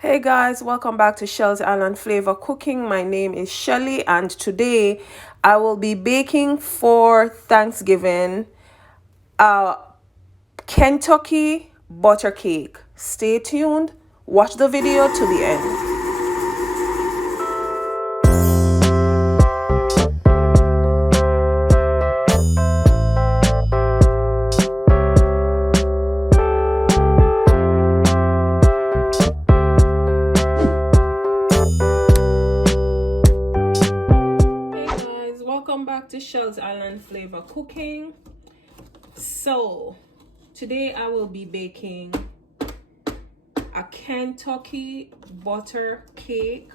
Hey guys, welcome back to Shell's Island Flavor Cooking. My name is Shelly and today I will be baking for Thanksgiving a Kentucky butter cake. Stay tuned, watch the video to the end. Hey guys, welcome back to Shell's Island Flavor Cooking. So today I will be baking a Kentucky butter cake.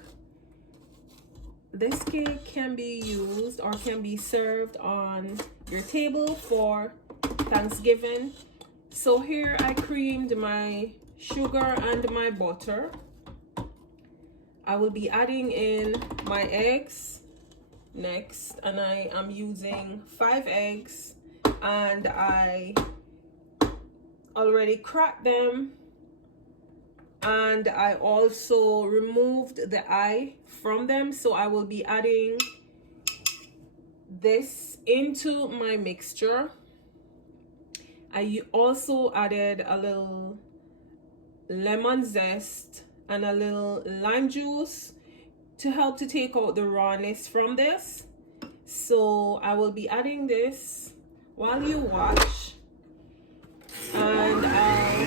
This cake can be used or can be served on your table for Thanksgiving. So here I creamed my sugar and my butter. I will be adding in my eggs next, and I am using 5 eggs, and I already cracked them, and I also removed the eye from them. So I will be adding this into my mixture. I also added a little lemon zest and a little lime juice to help to take out the rawness from this. So I will be adding this while you watch, and I'll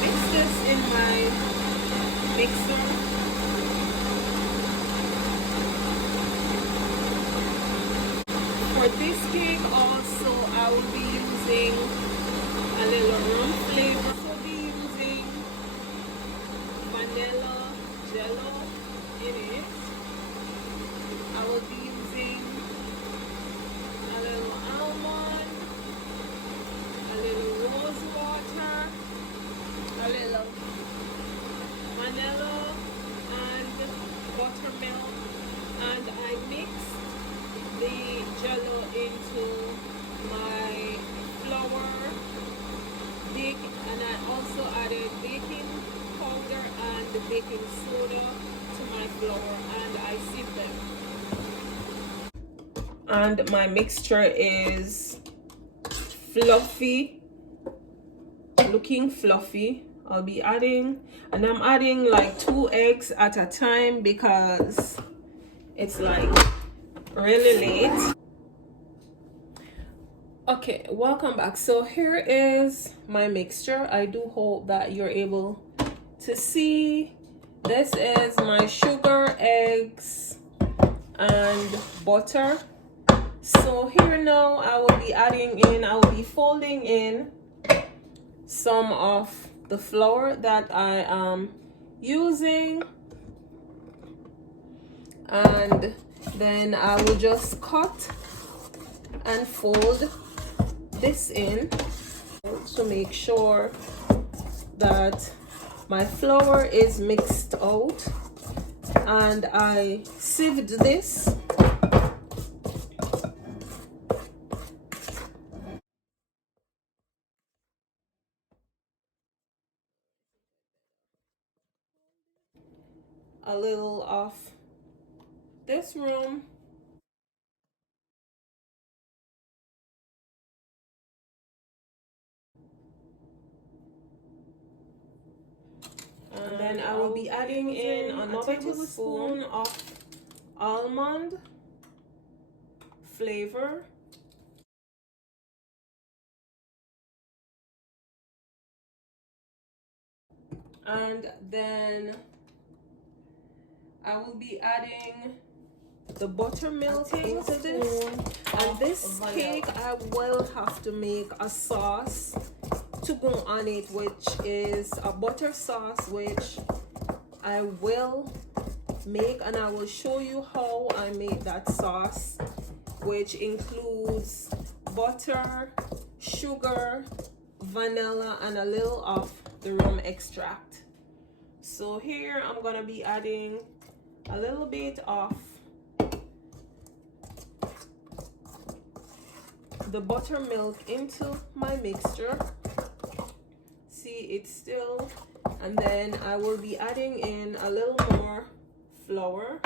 mix this in my mixer. For this cake also I will be using a little rum flavor. So I'll be using vanilla jello in it. I will be using a little almond, a little rose water, a little vanilla and buttermilk, and I mixed the jello into my flour, and I also added baking powder and baking soda to my flour, and I sieved them. And my mixture is fluffy, looking fluffy. I'll be adding, and I'm adding like 2 eggs at a time because it's like really late. Okay, welcome back. So here is my mixture. I do hope that you're able to see. This is my sugar, eggs and butter. So here now I will be adding in, I will be folding in some of the flour that I am using, and then I will just cut and fold this in to make sure that my flour is mixed out. And I sieved this. A little of this rum, and then I will be adding in another tablespoon of almond flavor, and then I will be adding the buttermilk into this. And this cake I will have to make a sauce to go on it, which is a butter sauce, which I will make, and I will show you how I make that sauce, which includes butter, sugar, vanilla, and a little of the rum extract. So here I'm gonna be adding a little bit of the buttermilk into my mixture. See, it's still And then I will be adding in a little more flour.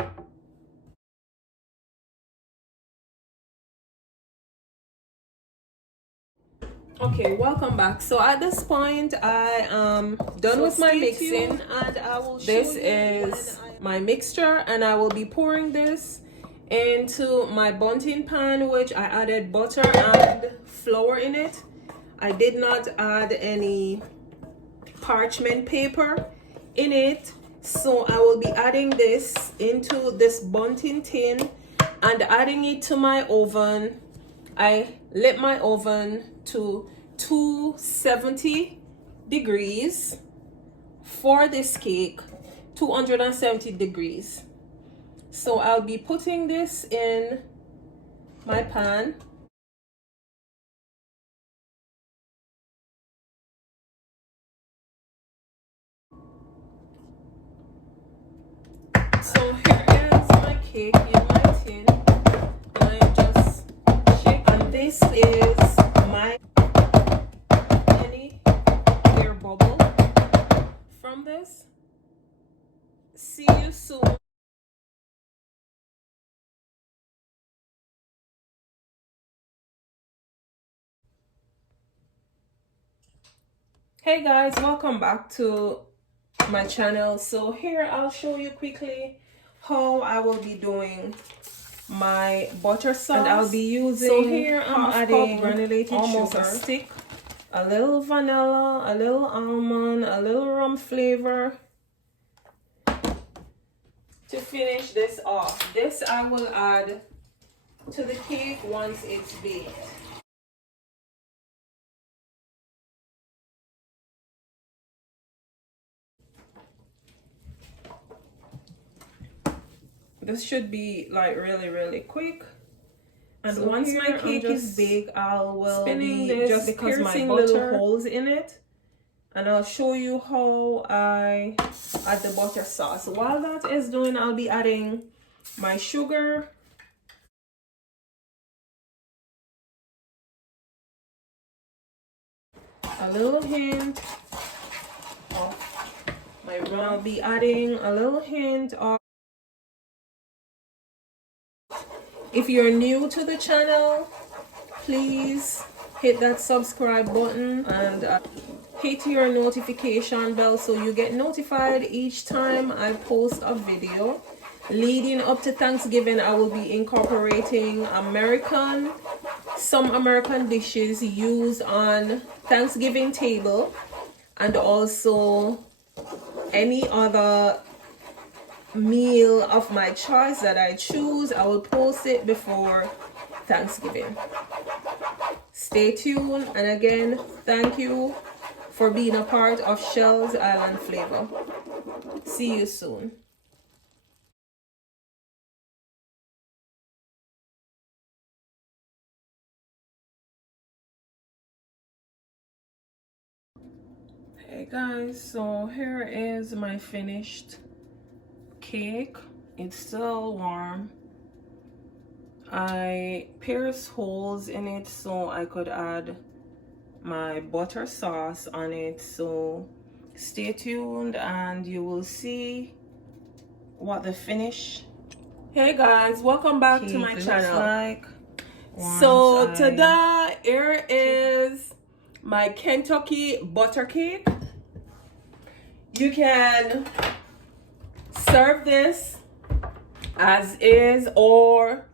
Okay, welcome back. So at this point, I am done with my mixing, and I will show you. This is my mixture, and I will be pouring this into my bunting pan, which I added butter and flour in it. I did not add any parchment paper in it, so I will be adding this into this bunting tin and adding it to my oven. I lit my oven to 270 degrees for this cake, 270 degrees. So I'll be putting this in my pan. So here is my cake in my tin, and I'm just shaking. And this is my any air bubble from this. See you soon. Hey guys, welcome back to my channel. So here I'll show you quickly how I will be doing my butter sauce, and I'll be using, so here I'm adding granulated almost sugar, a stick, a little vanilla, a little almond, a little rum flavor to finish this off. This I will add to the cake once it's baked. This should be like really quick. And so once my cake is baked, I will spinning this just because my butter little holes in it, and I'll show you how I add the butter sauce. While that is doing, I'll be adding my sugar, a little hint of my rum. I'll be adding a little hint of. If you're new to the channel, please hit that subscribe button and hit your notification bell so you get notified each time I post a video. Leading up to Thanksgiving, I will be incorporating some American dishes used on Thanksgiving table, and also any other meal of my choice that I choose. I will post it before Thanksgiving. Stay tuned, and again, thank you for being a part of Shells Island Flavor. See you soon. Hey guys, so here is my finished cake. It's still warm. I pierced holes in it so I could add my butter sauce on it. So stay tuned and you will see what the finish. Hey guys, welcome back to my channel. Like so today here is my Kentucky butter cake. You can serve this as is or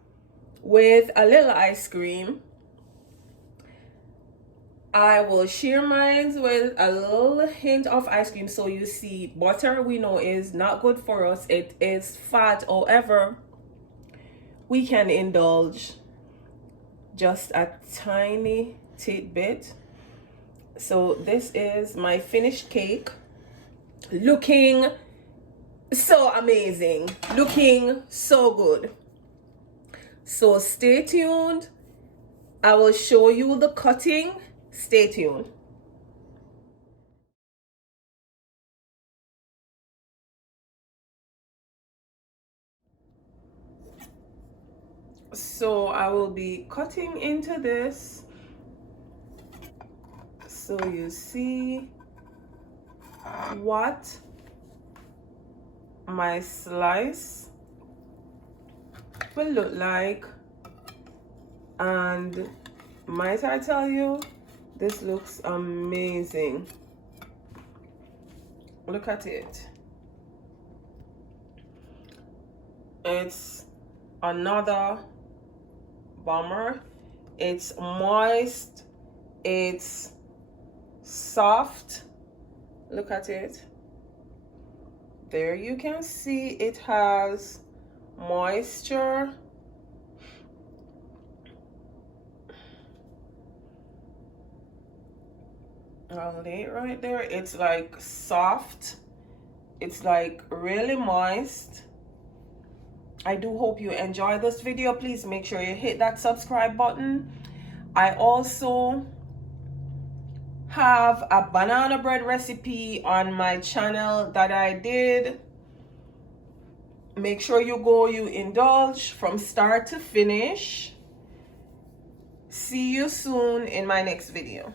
with a little ice cream. I will share mine with a little hint of ice cream. So you see, butter we know is not good for us. It is fat. However, we can indulge just a tiny tidbit. So this is my finished cake, looking so amazing, looking so good. So stay tuned. I will show you the cutting. Stay tuned. So I will be cutting into this. So you see, what my slice will look like, and might I tell you, this looks amazing. Look at it. It's another bomber. It's moist, it's soft. Look at it. There you can see it has moisture. I'll lay it right there. It's like soft. It's like really moist. I do hope you enjoy this video. Please make sure you hit that subscribe button. I also have a banana bread recipe on my channel that I did. Make sure you indulge from start to finish. See you soon in my next video.